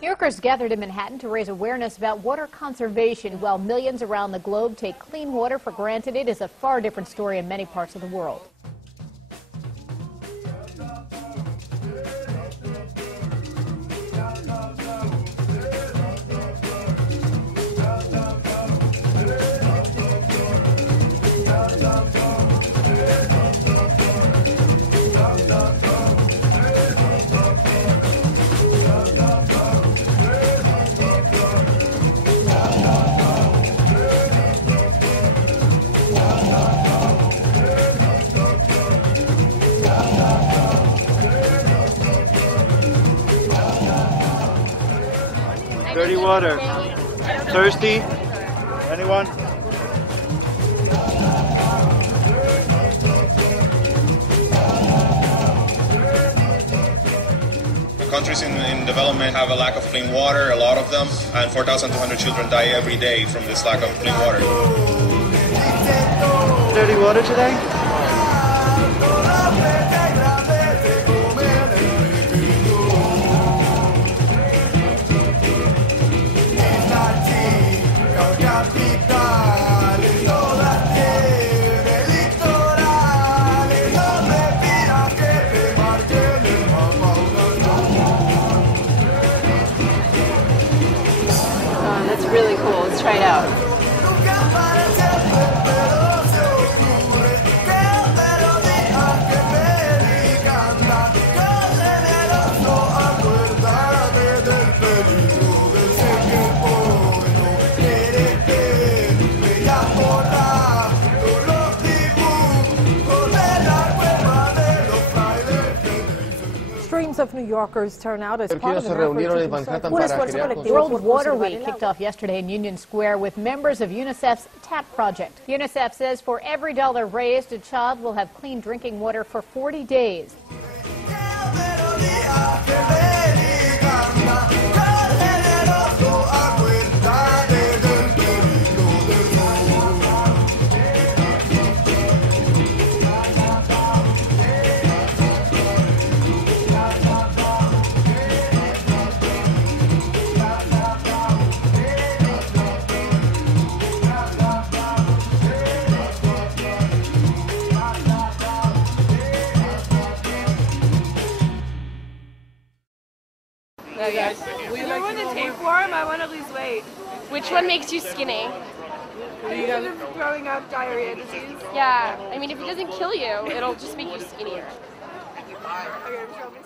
New Yorkers gathered in Manhattan to raise awareness about water conservation. While millions around the globe take clean water for granted, it is a far different story in many parts of the world. Dirty water. Thirsty? Anyone? Countries in development have a lack of clean water, a lot of them, and 4,200 children die every day from this lack of clean water. Dirty water today? That's really cool. Let's try it out. Streams of New Yorkers turn out as part of the World Water Week kicked off yesterday in Union Square with members of UNICEF's TAP project. UNICEF says for every dollar raised, a child will have clean drinking water for 40 days. I want to tapeworm, I want to lose weight. Which one makes you skinny? Because of growing up diarrhea disease. Yeah, I mean, if it doesn't kill you, it'll just make you skinnier. Okay, I'm sure I'll be